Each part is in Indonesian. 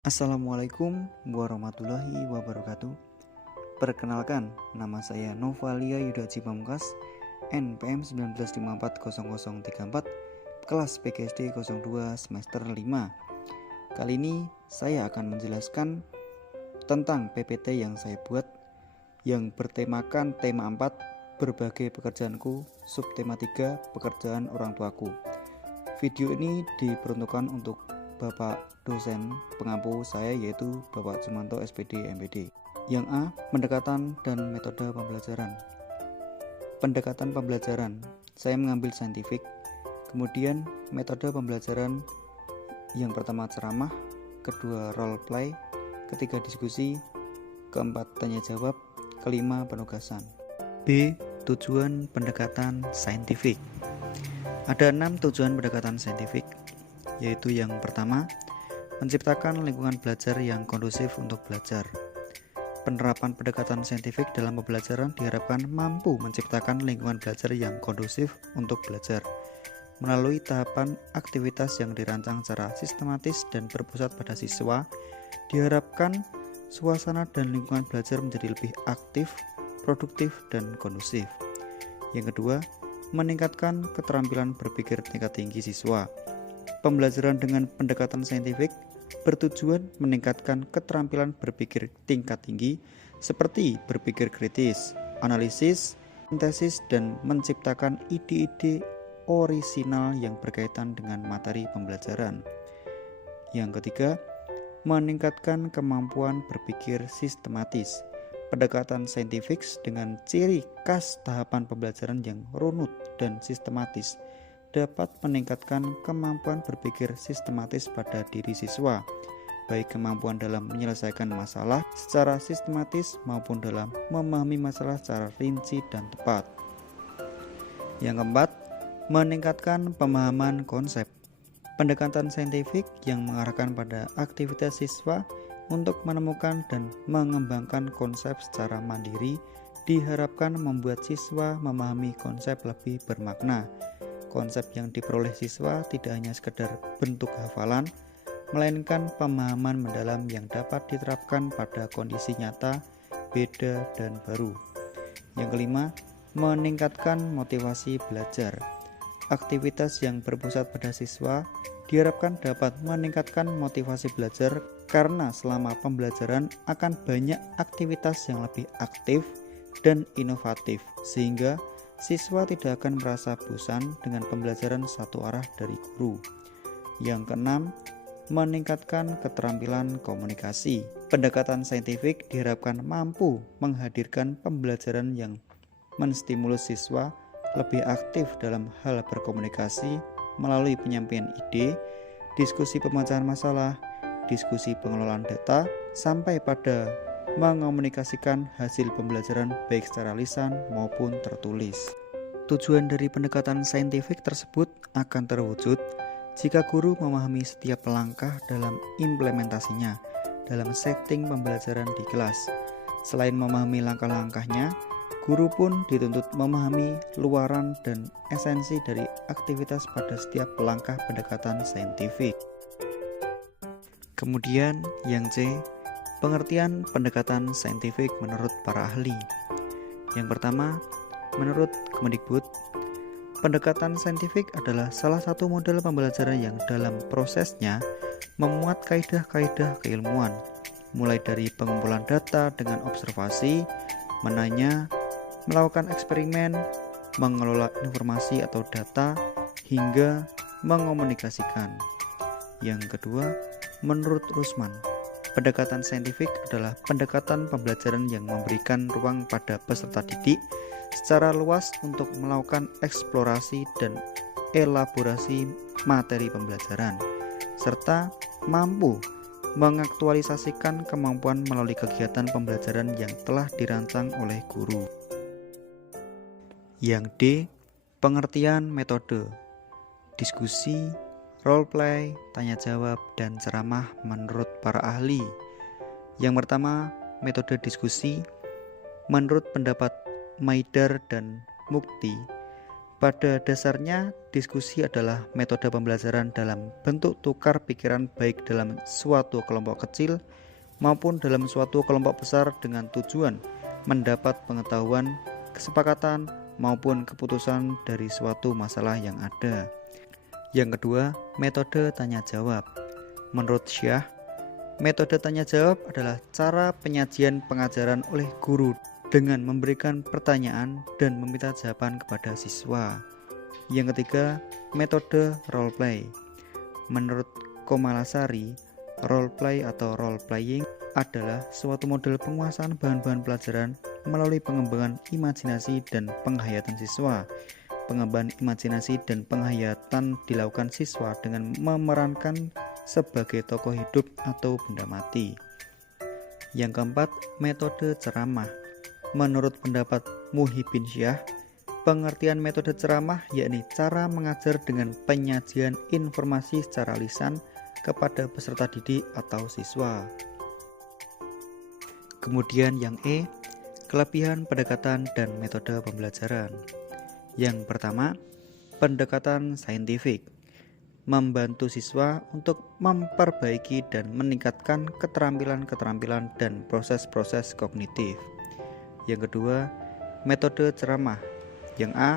Assalamualaikum warahmatullahi wabarakatuh. Perkenalkan, nama saya Novalia Yudaji Pamungkas, NPM 19540034, kelas PGSD 02 semester 5. Kali ini saya akan menjelaskan tentang PPT yang saya buat yang bertemakan tema 4, berbagai pekerjaanku, subtema 3, pekerjaan orang tuaku. Video ini diperuntukkan untuk Bapak dosen pengampu saya, yaitu Bapak Jumanto SPD MPD. Yang A, pendekatan dan metode pembelajaran. Pendekatan pembelajaran, saya mengambil saintifik. Kemudian metode pembelajaran, yang pertama ceramah, kedua role play, ketiga diskusi, keempat tanya jawab, kelima penugasan. B, tujuan pendekatan saintifik. Ada 6 tujuan pendekatan saintifik, yaitu yang pertama, menciptakan lingkungan belajar yang kondusif untuk belajar. Penerapan pendekatan saintifik dalam pembelajaran diharapkan mampu menciptakan lingkungan belajar yang kondusif untuk belajar. Melalui tahapan aktivitas yang dirancang secara sistematis dan berpusat pada siswa, diharapkan suasana dan lingkungan belajar menjadi lebih aktif, produktif, dan kondusif. Yang kedua, meningkatkan keterampilan berpikir tingkat tinggi siswa. Pembelajaran dengan pendekatan saintifik bertujuan meningkatkan keterampilan berpikir tingkat tinggi seperti berpikir kritis, analisis, sintesis, dan menciptakan ide-ide orisinal yang berkaitan dengan materi pembelajaran. Yang ketiga, meningkatkan kemampuan berpikir sistematis. Pendekatan saintifik dengan ciri khas tahapan pembelajaran yang runut dan sistematis dapat meningkatkan kemampuan berpikir sistematis pada diri siswa, baik kemampuan dalam menyelesaikan masalah secara sistematis maupun dalam memahami masalah secara rinci dan tepat. Yang keempat, meningkatkan pemahaman konsep. Pendekatan saintifik yang mengarahkan pada aktivitas siswa untuk menemukan dan mengembangkan konsep secara mandiri diharapkan membuat siswa memahami konsep lebih bermakna. Konsep yang diperoleh siswa tidak hanya sekedar bentuk hafalan, melainkan pemahaman mendalam yang dapat diterapkan pada kondisi nyata, beda, dan baru. Yang kelima, meningkatkan motivasi belajar. Aktivitas yang berpusat pada siswa diharapkan dapat meningkatkan motivasi belajar karena selama pembelajaran akan banyak aktivitas yang lebih aktif dan inovatif, sehingga siswa tidak akan merasa bosan dengan pembelajaran satu arah dari guru. Yang keenam, meningkatkan keterampilan komunikasi. Pendekatan saintifik diharapkan mampu menghadirkan pembelajaran yang menstimulus siswa lebih aktif dalam hal berkomunikasi melalui penyampaian ide, diskusi pemecahan masalah, diskusi pengelolaan data, sampai pada mengomunikasikan hasil pembelajaran baik secara lisan maupun tertulis. Tujuan dari pendekatan saintifik tersebut akan terwujud jika guru memahami setiap langkah dalam implementasinya dalam setting pembelajaran di kelas. Selain memahami langkah-langkahnya, guru pun dituntut memahami luaran dan esensi dari aktivitas pada setiap langkah pendekatan saintifik. Kemudian yang C, pengertian pendekatan saintifik menurut para ahli. Yang pertama, menurut Kemendikbud, pendekatan saintifik adalah salah satu model pembelajaran yang dalam prosesnya memuat kaidah-kaidah keilmuan, mulai dari pengumpulan data dengan observasi, menanya, melakukan eksperimen, mengelola informasi atau data, hingga mengomunikasikan. Yang kedua, menurut Rusman, pendekatan saintifik adalah pendekatan pembelajaran yang memberikan ruang pada peserta didik secara luas untuk melakukan eksplorasi dan elaborasi materi pembelajaran, serta mampu mengaktualisasikan kemampuan melalui kegiatan pembelajaran yang telah dirancang oleh guru. Yang D, pengertian metode, diskusi, role play, tanya jawab, dan ceramah menurut para ahli. Yang pertama, metode diskusi. Menurut pendapat Maidar dan Mukti, Pada dasarnya, diskusi adalah metode pembelajaran dalam bentuk tukar pikiran baik dalam suatu kelompok kecil maupun dalam suatu kelompok besar dengan tujuan mendapat pengetahuan, kesepakatan, maupun keputusan dari suatu masalah yang ada. Yang kedua, metode tanya jawab. Menurut Syah, metode tanya jawab adalah cara penyajian pengajaran oleh guru dengan memberikan pertanyaan dan meminta jawaban kepada siswa. Yang ketiga, metode role play. Menurut Komalasari, role play atau role playing adalah suatu model penguasaan bahan-bahan pelajaran melalui pengembangan imajinasi dan penghayatan siswa. Pengembangan imajinasi dan penghayatan dilakukan siswa dengan memerankan sebagai tokoh hidup atau benda mati. Yang keempat, metode ceramah. Menurut pendapat Muhyiddin Syah, pengertian metode ceramah yakni cara mengajar dengan penyajian informasi secara lisan kepada peserta didik atau siswa. Kemudian yang E, kelebihan pendekatan dan metode pembelajaran. Yang pertama, pendekatan saintifik. Membantu siswa untuk memperbaiki dan meningkatkan keterampilan-keterampilan dan proses-proses kognitif. Yang kedua, metode ceramah. Yang A,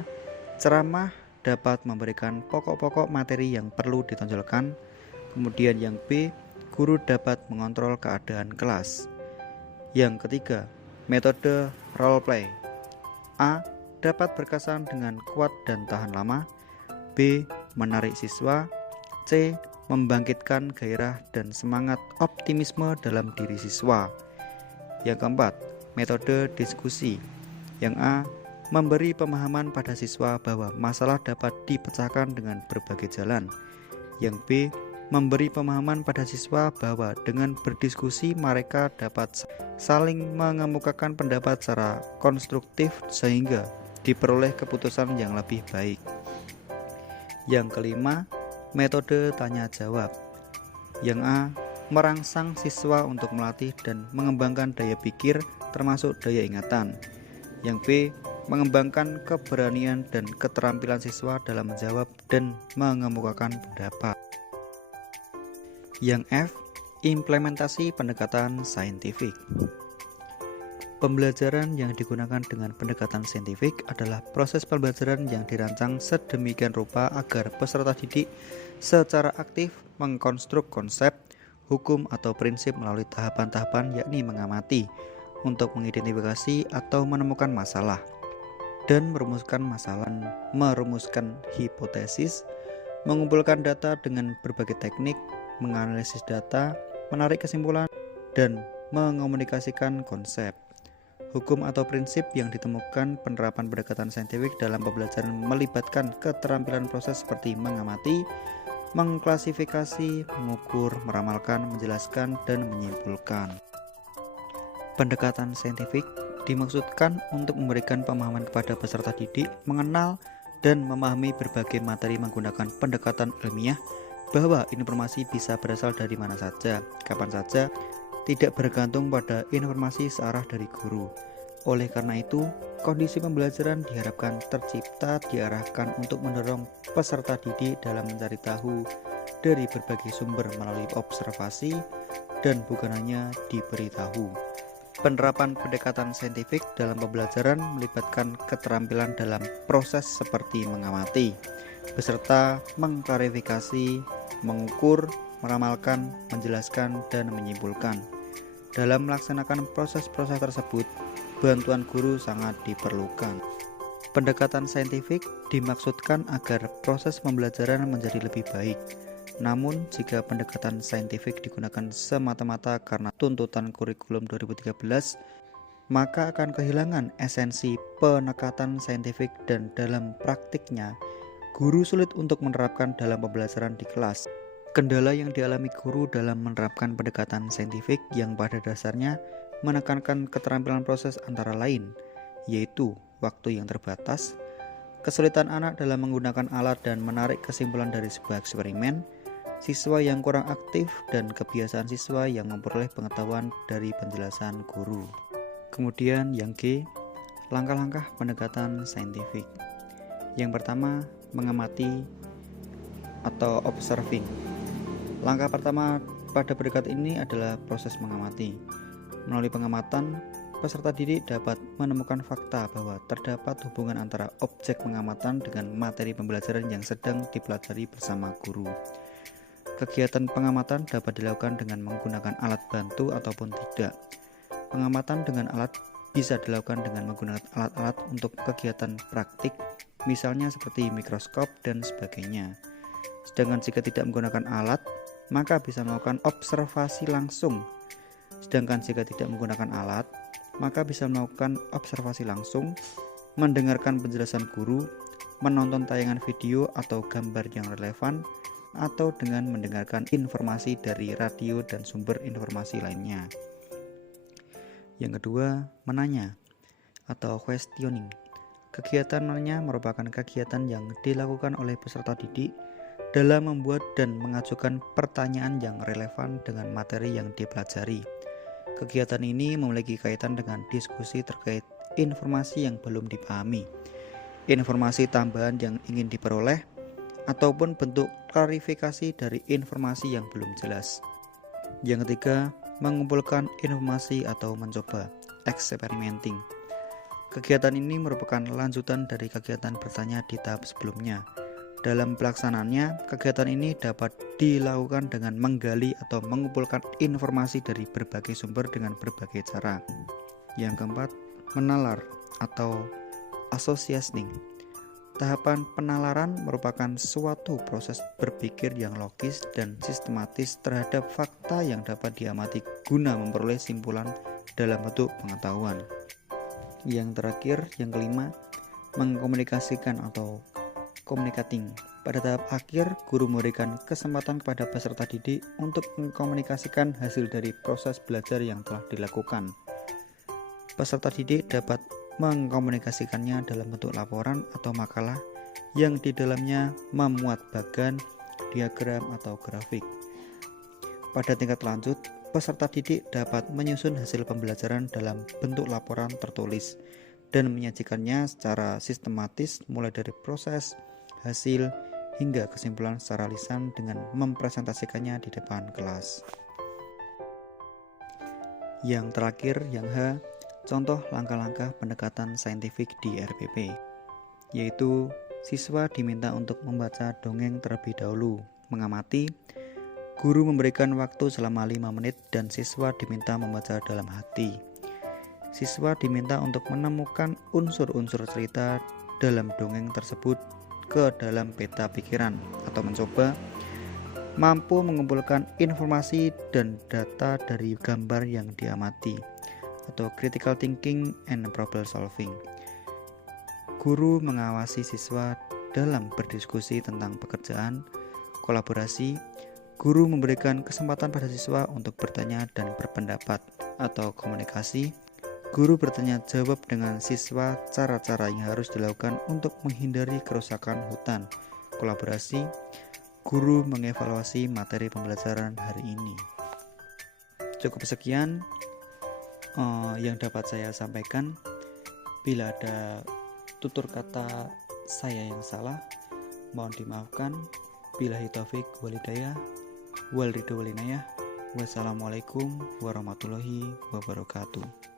ceramah dapat memberikan pokok-pokok materi yang perlu ditonjolkan. Kemudian yang B, guru dapat mengontrol keadaan kelas. Yang ketiga, metode role play. A, dapat berkesan dengan kuat dan tahan lama. B, menarik siswa. C, membangkitkan gairah dan semangat optimisme dalam diri siswa. Yang keempat, metode diskusi. Yang A, memberi pemahaman pada siswa bahwa masalah dapat dipecahkan dengan berbagai jalan. Yang B, memberi pemahaman pada siswa bahwa dengan berdiskusi mereka dapat saling mengemukakan pendapat secara konstruktif sehingga diperoleh keputusan yang lebih baik. Yang kelima, metode tanya jawab. Yang A, merangsang siswa untuk melatih dan mengembangkan daya pikir termasuk daya ingatan. Yang B, mengembangkan keberanian dan keterampilan siswa dalam menjawab dan mengemukakan pendapat. Yang F, implementasi pendekatan saintifik. Pembelajaran yang digunakan dengan pendekatan saintifik adalah proses pembelajaran yang dirancang sedemikian rupa agar peserta didik secara aktif mengkonstruk konsep, hukum atau prinsip melalui tahapan-tahapan yakni mengamati untuk mengidentifikasi atau menemukan masalah dan merumuskan masalah, merumuskan hipotesis, mengumpulkan data dengan berbagai teknik, menganalisis data, menarik kesimpulan, dan mengomunikasikan konsep. Hukum atau prinsip yang ditemukan penerapan pendekatan saintifik dalam pembelajaran melibatkan keterampilan proses seperti mengamati, mengklasifikasi, mengukur, meramalkan, menjelaskan, dan menyimpulkan. Pendekatan saintifik dimaksudkan untuk memberikan pemahaman kepada peserta didik, mengenal dan memahami berbagai materi menggunakan pendekatan ilmiah bahwa informasi bisa berasal dari mana saja, kapan saja, tidak bergantung pada informasi searah dari guru. Oleh karena itu, kondisi pembelajaran diharapkan tercipta diarahkan untuk mendorong peserta didik dalam mencari tahu dari berbagai sumber melalui observasi dan bukan hanya diberitahu. Penerapan pendekatan saintifik dalam pembelajaran melibatkan keterampilan dalam proses seperti mengamati, beserta mengklarifikasi, mengukur, meramalkan, menjelaskan, dan menyimpulkan. Dalam melaksanakan proses-proses tersebut, bantuan guru sangat diperlukan. Pendekatan saintifik dimaksudkan agar proses pembelajaran menjadi lebih baik. Namun, jika pendekatan saintifik digunakan semata-mata karena tuntutan kurikulum 2013, maka akan kehilangan esensi pendekatan saintifik dan dalam praktiknya, guru sulit untuk menerapkan dalam pembelajaran di kelas. Kendala yang dialami guru dalam menerapkan pendekatan saintifik yang pada dasarnya menekankan keterampilan proses antara lain, yaitu waktu yang terbatas, kesulitan anak dalam menggunakan alat dan menarik kesimpulan dari sebuah eksperimen, siswa yang kurang aktif, dan kebiasaan siswa yang memperoleh pengetahuan dari penjelasan guru. Kemudian yang G, langkah-langkah pendekatan saintifik. Yang pertama, mengamati atau observing. Langkah pertama pada peringkat ini adalah proses mengamati. Melalui pengamatan, peserta didik dapat menemukan fakta bahwa terdapat hubungan antara objek pengamatan dengan materi pembelajaran yang sedang dipelajari bersama guru. Kegiatan pengamatan dapat dilakukan dengan menggunakan alat bantu ataupun tidak. Pengamatan dengan alat bisa dilakukan dengan menggunakan alat-alat untuk kegiatan praktik, misalnya seperti mikroskop dan sebagainya. Sedangkan jika tidak menggunakan alat, maka bisa melakukan observasi langsung. Sedangkan jika tidak menggunakan alat, maka bisa melakukan observasi langsung, mendengarkan penjelasan guru, menonton tayangan video atau gambar yang relevan, atau dengan mendengarkan informasi dari radio dan sumber informasi lainnya. Yang kedua, menanya atau questioning. Kegiatan menanya merupakan kegiatan yang dilakukan oleh peserta didik dalam membuat dan mengajukan pertanyaan yang relevan dengan materi yang dipelajari. Kegiatan ini memiliki kaitan dengan diskusi terkait informasi yang belum dipahami, informasi tambahan yang ingin diperoleh, ataupun bentuk klarifikasi dari informasi yang belum jelas. Yang ketiga, mengumpulkan informasi atau mencoba, experimenting. Kegiatan ini merupakan lanjutan dari kegiatan bertanya di tahap sebelumnya. Dalam pelaksanaannya, kegiatan ini dapat dilakukan dengan menggali atau mengumpulkan informasi dari berbagai sumber dengan berbagai cara. Yang keempat, menalar atau associating. Tahapan penalaran merupakan suatu proses berpikir yang logis dan sistematis terhadap fakta yang dapat diamati guna memperoleh simpulan dalam bentuk pengetahuan. Yang terakhir, yang kelima, mengkomunikasikan atau communicating. Pada tahap akhir, guru memberikan kesempatan kepada peserta didik untuk mengkomunikasikan hasil dari proses belajar yang telah dilakukan. Peserta didik dapat mengkomunikasikannya dalam bentuk laporan atau makalah yang di dalamnya memuat bagan, diagram, atau grafik. Pada tingkat lanjut, peserta didik dapat menyusun hasil pembelajaran dalam bentuk laporan tertulis dan menyajikannya secara sistematis mulai dari proses, hasil, hingga kesimpulan secara lisan dengan mempresentasikannya di depan kelas. Yang terakhir, yang H, contoh langkah-langkah pendekatan saintifik di RPP, yaitu siswa diminta untuk membaca dongeng terlebih dahulu, mengamati, guru memberikan waktu selama 5 menit dan siswa diminta membaca dalam hati. Siswa diminta untuk menemukan unsur-unsur cerita dalam dongeng tersebut ke dalam peta pikiran atau mencoba mampu mengumpulkan informasi dan data dari gambar yang diamati atau critical thinking and problem solving. Guru mengawasi siswa dalam berdiskusi tentang pekerjaan, kolaborasi. Guru memberikan kesempatan pada siswa untuk bertanya dan berpendapat atau komunikasi. Guru bertanya jawab dengan siswa cara-cara yang harus dilakukan untuk menghindari kerusakan hutan. Kolaborasi, guru mengevaluasi materi pembelajaran hari ini. Cukup sekian yang dapat saya sampaikan. Bila ada tutur kata saya yang salah, mohon dimaafkan. Billahi taufik wal hidayah wal ridho wal inayah. Wassalamualaikum warahmatullahi wabarakatuh.